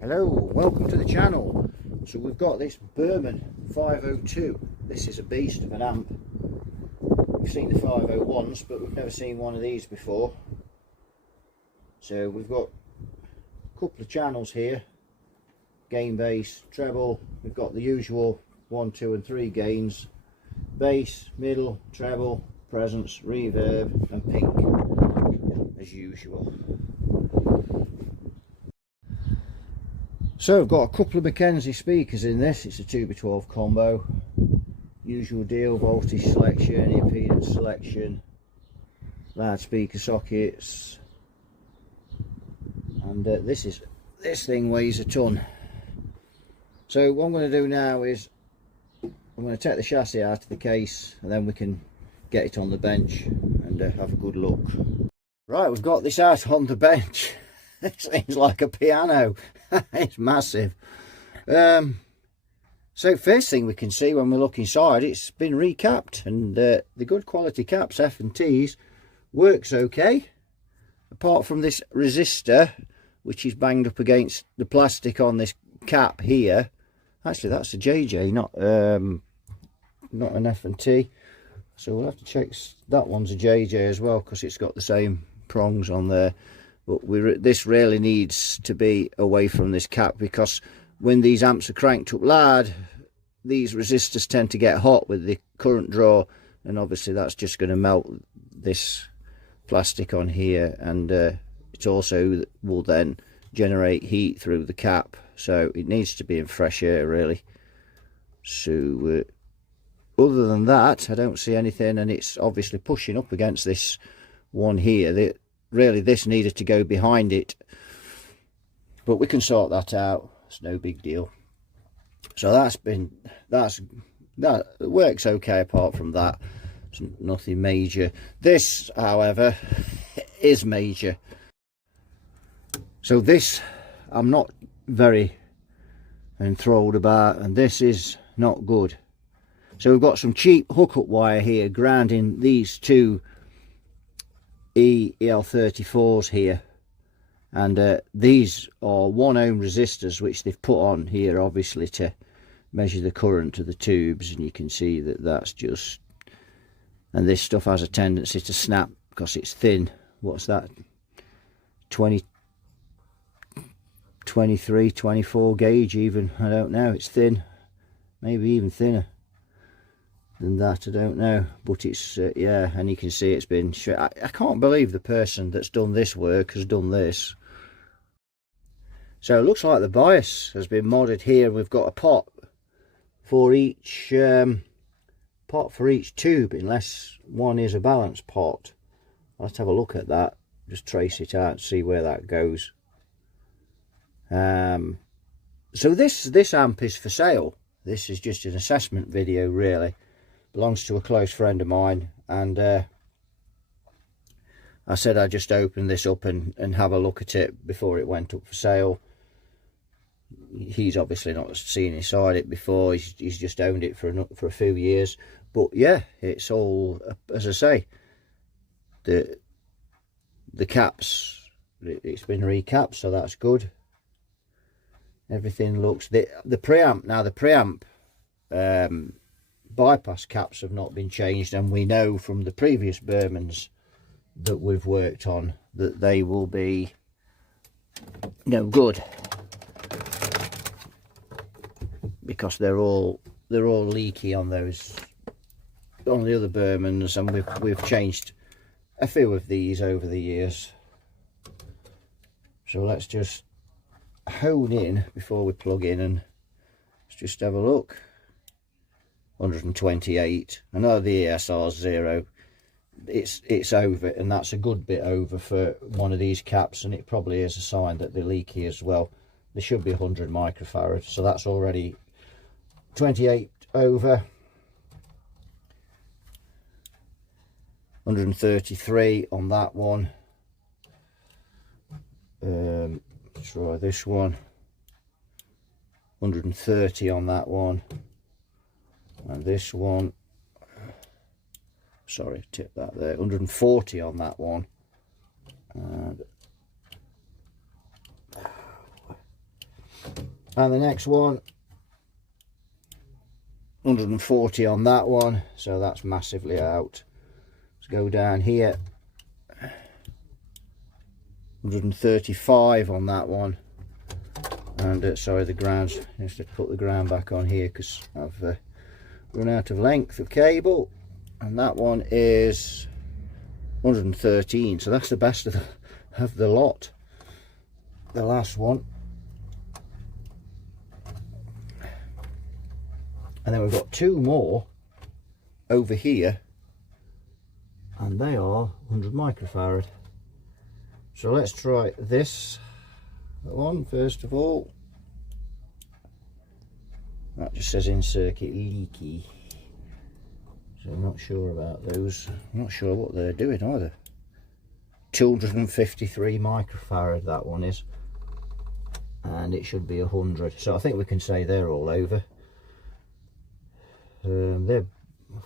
Hello, welcome to the channel. So we've got this Burman 502. This is a beast of an amp. We've seen the 501s, but we've never seen one of these before. So we've got a couple of channels here: gain, bass, treble. We've got the usual 1, 2 and 3 gains: bass, middle, treble, presence, reverb and pink as usual. So I've got a couple of Mackenzie speakers in this. It's a 2x12 combo. Usual deal: voltage selection, impedance selection, loudspeaker sockets, and this thing weighs a ton. So what I'm going to do now is I'm going to take the chassis out of the case, and then we can get it on the bench and have a good look. Right, we've got this out on the bench. It seems like a piano. It's massive. So first thing we can see when we look inside, it's been recapped, and the good quality caps, F&T's, works okay, apart from this resistor which is banged up against the plastic on this cap here. Actually that's a JJ, not an F&T, so we'll have to check. That one's a JJ as well, because it's got the same prongs on there. But this really needs to be away from this cap, because when these amps are cranked up loud, these resistors tend to get hot with the current draw, and obviously that's just going to melt this plastic on here, and it also will then generate heat through the cap, so it needs to be in fresh air really. So other than that, I don't see anything, and it's obviously pushing up against this one here. Really this needed to go behind it, but we can sort that out. It's no big deal. So that works okay. Apart from that, it's nothing major. This however is major. So this I'm not very enthralled about, and this is not good. So we've got some cheap hookup wire here grounding these two EL34s here, and these are 1 ohm resistors which they've put on here obviously to measure the current to the tubes, and you can see that that's just, and this stuff has a tendency to snap because it's thin. What's that, 23, 24 gauge even, I don't know. It's thin, maybe even thinner than that, I don't know, but it's yeah, and you can see it's been I can't believe the person that's done this work has done this. So it looks like the bias has been modded here. We've got a pot for each tube, unless one is a balance pot. Let's have a look at that, just trace it out and see where that goes. So this amp is for sale. This is just an assessment video really. Belongs to a close friend of mine, and I said I'd just open this up and have a look at it before it went up for sale. He's obviously not seen inside it before. He's just owned it for a few years. But yeah, it's all, as I say, the caps, it's been recapped, so that's good. Everything looks, the preamp, now the preamp bypass caps have not been changed, and we know from the previous Burmans that we've worked on that they will be no good, because they're all leaky on those, on the other Burmans, and we've changed a few of these over the years. So let's just hone in before we plug in, and let's just have a look. 128. I know the ESR's 0. It's over, and that's a good bit over for one of these caps, and it probably is a sign that they're leaky as well. They should be 100 microfarad, so that's already 28 over. 133 on that one. Let's try this one. 130 on that one. And this one, sorry, tip that there, 140 on that one, and And the next one, 140 on that one, so that's massively out. Let's go down here, 135 on that one. And sorry, the grounds, I have to put the ground back on here because I've run out of length of cable. And that one is 113, so that's the best of the lot. The last one. And then we've got two more over here, and they are 100 microfarad. So let's try this one first of all. That just says in circuit leaky, so I'm not sure about those. I'm not sure what they're doing either. 253 microfarad that one is, and it should be 100, so I think we can say they're all over. They're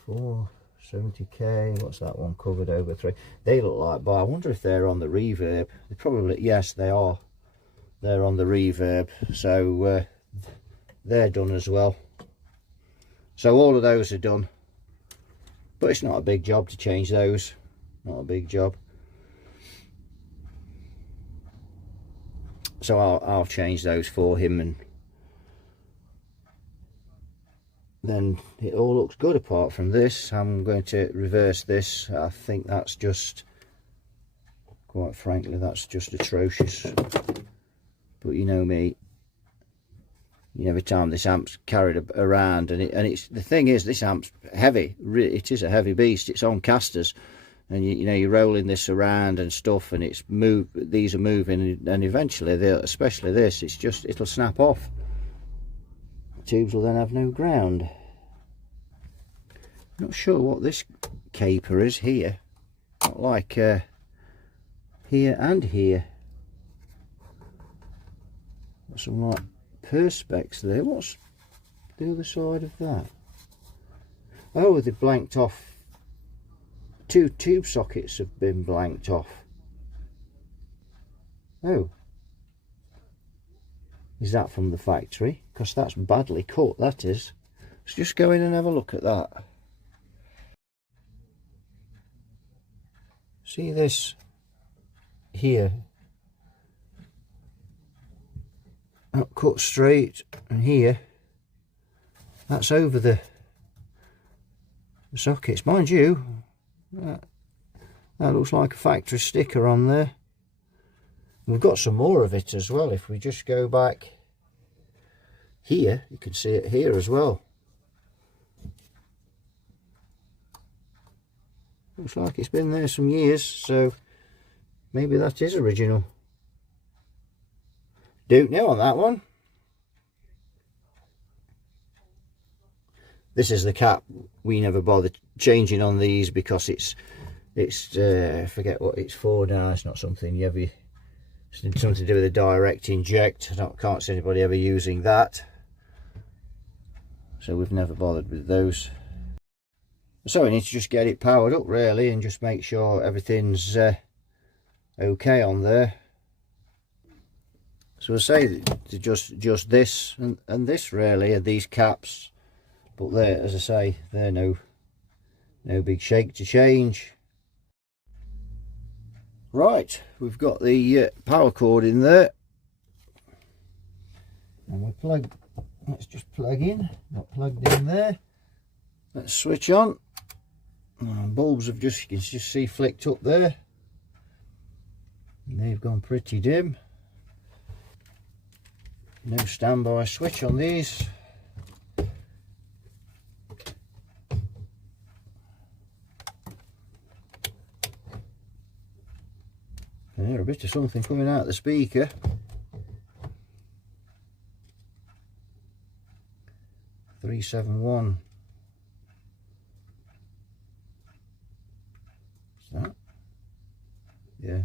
470k. What's that one covered over 3? They look like, but I wonder if they're on the reverb. They probably, yes they are, they're on the reverb, so they're done as well. So all of those are done, but it's not a big job to change those, not a big job. So I'll change those for him, and then it all looks good apart from this. I'm going to reverse this. I think that's just, quite frankly, that's just atrocious. But you know me, every time this amp's carried around, and it's the thing is, this amp's heavy. It is a heavy beast. It's on casters, and you know, you're rolling this around and stuff, and it's these are moving, and eventually especially this, it'll snap off. Tubes will then have no ground. Not sure what this caper is here. Not like here and here. Got some like perspex there. What's the other side of that? Oh, they've blanked off. 2 tube sockets have been blanked off. Oh. Is that from the factory? Because that's badly cut, that is. Let's just go in and have a look at that. See this here? Not cut straight, and here, that's over the sockets. Mind you, that looks like a factory sticker on there. We've got some more of it as well. If we just go back here, you can see it here as well. Looks like it's been there some years, so maybe that is original. Don't know on that one. This is the cap. We never bother changing on these because it's I forget what it's for now. It's not something you ever. It's something to do with a direct inject. I can't see anybody ever using that, so we've never bothered with those. So we need to just get it powered up really, and just make sure everything's okay on there. So I say just this and this really are these caps, but they're, as I say, they're no big shake to change. Right, we've got the power cord in there, and let's just plug in. Not plugged in there. Let's switch on. Bulbs have you can just see flicked up there, and they've gone pretty dim. No standby switch on these. I hear a bit of something coming out of the speaker. .371. What's that? Yeah.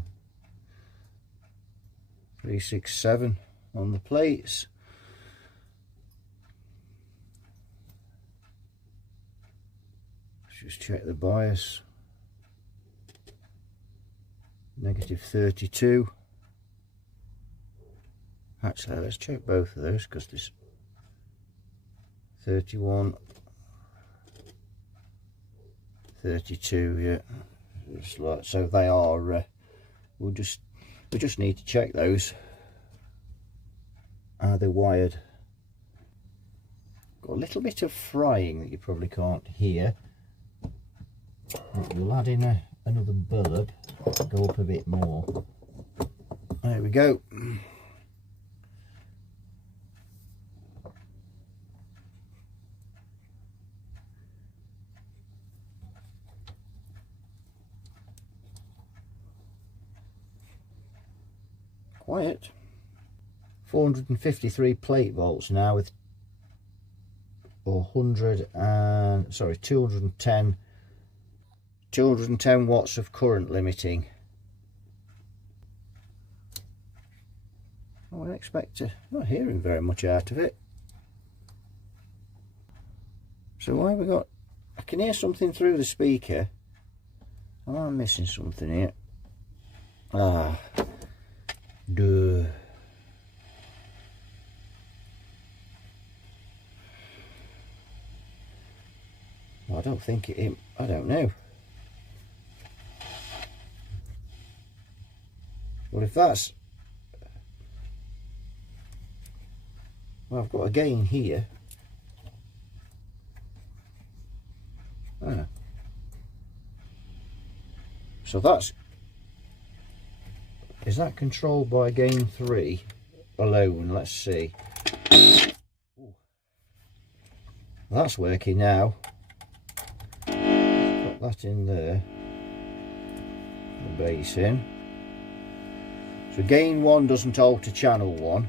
367 on the plates. Let's just check the bias. -32. Actually, let's check both of those, because there's 31, 32, yeah. So they are, we just need to check those. Are they wired? Got a little bit of frying that you probably can't hear. We'll add in another bulb, go up a bit more. There we go. Quiet. 453 plate volts now with 210 watts of current limiting. I would expect to, not hearing very much out of it. So why have we got, I can hear something through the speaker. Oh, I'm missing something here. Ah, duh. Well, I don't think it, I don't know. Well, if that's, well, I've got a gain here. Ah. So that's, is that controlled by gain 3 alone? Let's see. Ooh. That's working now. Put that in there. The bass in. So gain 1 doesn't alter channel 1.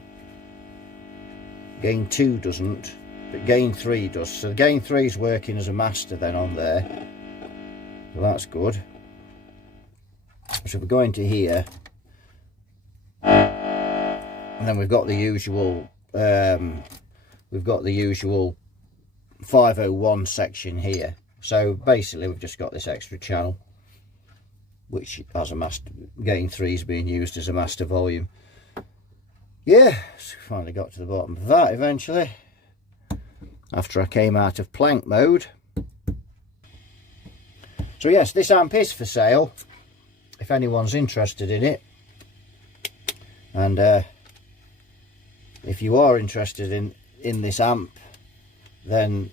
Gain 2 doesn't, but gain 3 does. So gain 3 is working as a master then on there. So that's good. So if we go into here, and then we've got the usual 501 section here. So basically we've just got this extra channel, which as a master, gain 3 is being used as a master volume. Yeah, so finally got to the bottom of that eventually, after I came out of plank mode. So yes, this amp is for sale, if anyone's interested in it. And if you are interested in this amp, then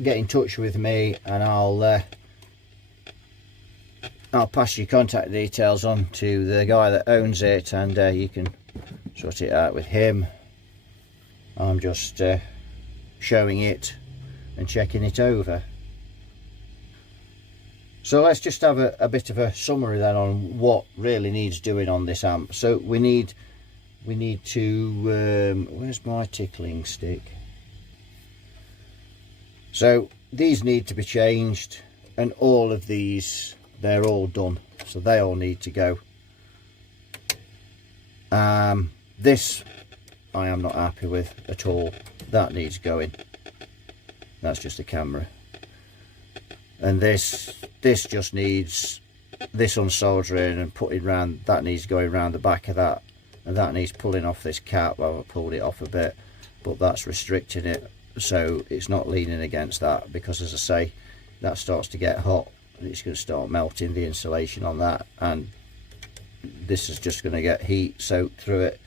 get in touch with me and I'll pass your contact details on to the guy that owns it, and you can sort it out with him. I'm just showing it and checking it over. So let's just have a bit of a summary then on what really needs doing on this amp. So we need to where's my tickling stick? So these need to be changed, and all of these, they're all done, so they all need to go. This I am not happy with at all. That needs going. That's just a camera. And this just needs this unsoldering and putting round. That needs going round the back of that, and that needs pulling off this cap. Well, I've pulled it off a bit, but that's restricting it, so it's not leaning against that, because as I say, that starts to get hot, it's going to start melting the insulation on that, and this is just going to get heat soaked through it.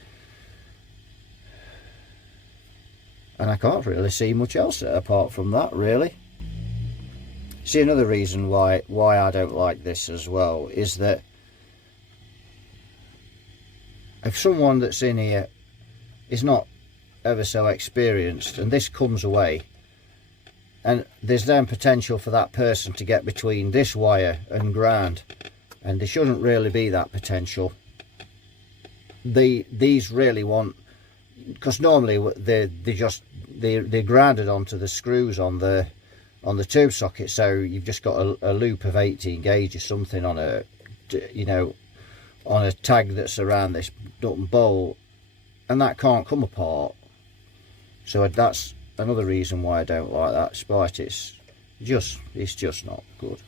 And I can't really see much else apart from that, really. See, another reason why I don't like this as well is that if someone that's in here is not ever so experienced and this comes away, and there's then potential for that person to get between this wire and ground, and there shouldn't really be that potential. These really want, because normally they're grounded onto the screws on the tube socket, so you've just got a loop of 18 gauge or something on a, you know, on a tag that's around this nut and bolt, and that can't come apart. So that's another reason why I don't like that, despite it's just not good.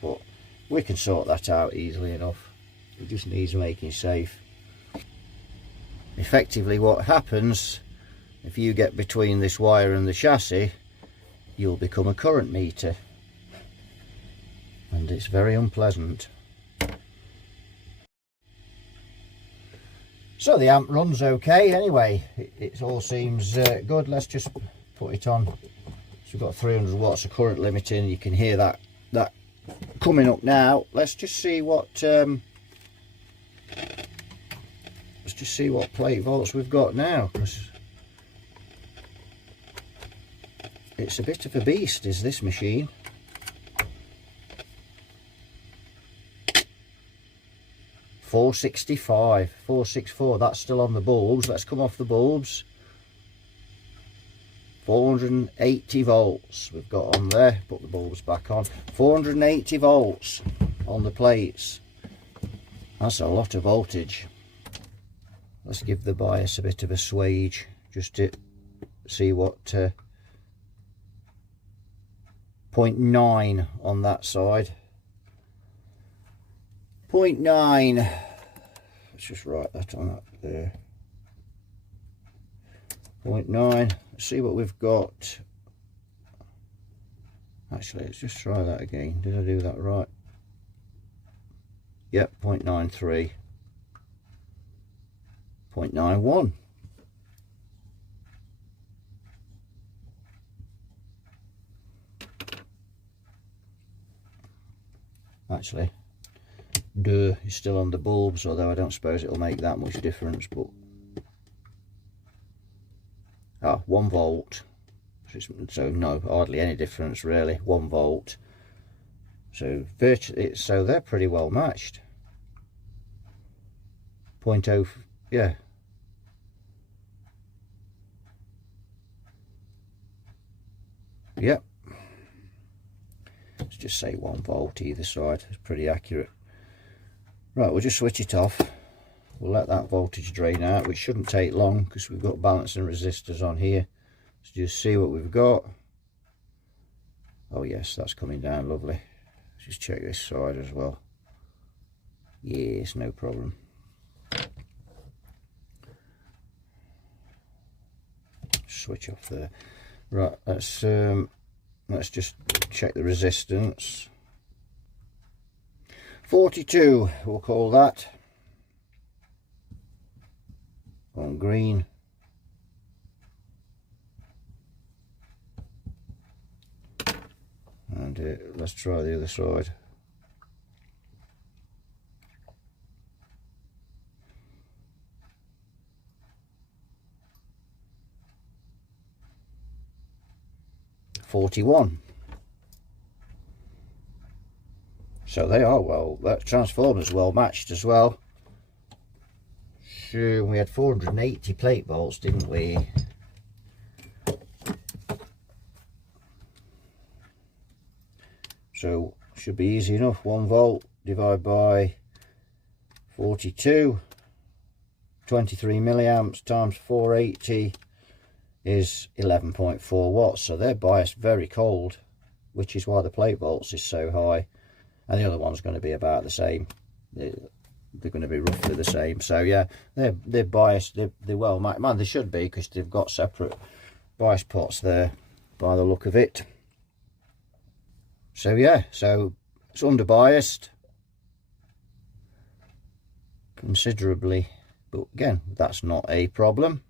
But we can sort that out easily enough. It just needs making safe. effectively what happens if you get between this wire and the chassis, you'll become a current meter, and it's very unpleasant. So the amp runs okay anyway. It all seems good. Let's just put it on. So we've got 300 watts of current limiting. You can hear that coming up now. Let's just see what plate volts we've got now, because it's a bit of a beast, is this machine. $465, $464. That's still on the bulbs. Let's come off the bulbs. 480 volts we've got on there. Put the bulbs back on. 480 volts on the plates. That's a lot of voltage. Let's give the bias a bit of a swage just to see what 0.9 on that side. 0.9. Let's just write that on up there. 0.9. Let's see what we've got. Actually, let's just try that again. Did I do that right? Yep, 0.93. 0.91. Actually, duh, is still on the bulbs, although I don't suppose it'll make that much difference, but 1 volt. So no, hardly any difference really. 1 volt. So virtually, so they're pretty well matched. 0.0, yeah. Yep. Let's just say 1 volt either side. It's pretty accurate. Right, we'll just switch it off. We'll let that voltage drain out, which shouldn't take long because we've got balancing resistors on here. Let's just see what we've got. Oh yes, that's coming down lovely. Let's just check this side as well. Yes, no problem. Switch off there. Right, let's just check the resistance. 42, we'll call that. On green. And let's try the other side. $41. So they are well, that transformer's well matched as well. Sure, we had 480 plate volts, didn't we? So should be easy enough. 1 volt divided by 42, 23 milliamps times 480 is 11.4 watts. So they're biased very cold, which is why the plate volts is so high. And the other one's going to be about the same. They're going to be roughly the same. So yeah, they're biased. They're well matched. Man, they should be, because they've got separate bias pots there by the look of it. So yeah, so it's under biased considerably, but again, that's not a problem.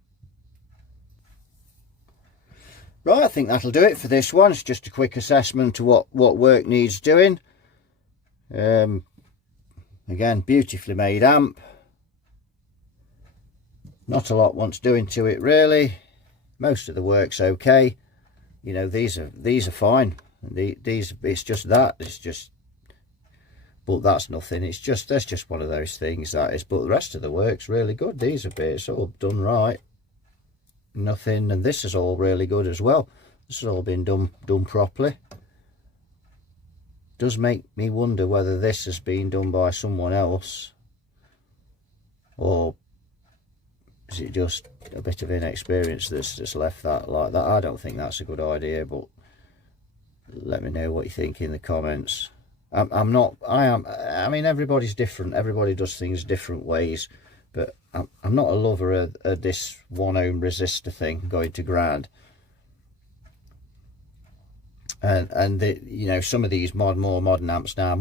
Right, I think that'll do it for this one. It's just a quick assessment of what work needs doing. Again, beautifully made amp. Not a lot wants doing to it really. Most of the work's okay. You know, these are fine. These, it's just that. It's just, but that's nothing. It's just, that's just one of those things, that is. But the rest of the work's really good. These are bits all done right. Nothing, and this is all really good as well. This has all been done properly. Does make me wonder whether this has been done by someone else, or is it just a bit of inexperience that's left that like that. I don't think that's a good idea, but let me know what you think in the comments. I mean, everybody's different. Everybody does things different ways. but I'm not a lover of this 1 ohm resistor thing going to ground. And you know, some of these more modern amps now,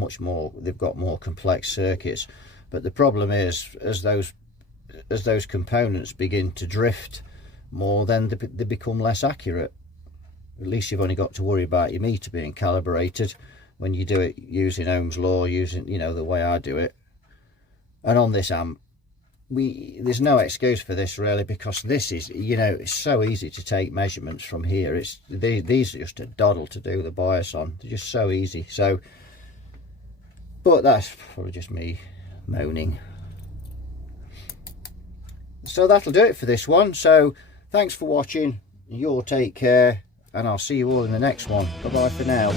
they've got more complex circuits, but the problem is, as those components begin to drift more, then they become less accurate. At least you've only got to worry about your meter being calibrated when you do it using Ohm's law, using, you know, the way I do it. And on this amp, there's no excuse for this really, because this is, you know, it's so easy to take measurements from here. These are just a doddle to do the bias on. They're just so easy. So, but that's probably just me moaning. So that'll do it for this one. So thanks for watching. You all take care, and I'll see you all in the next one. Bye bye for now.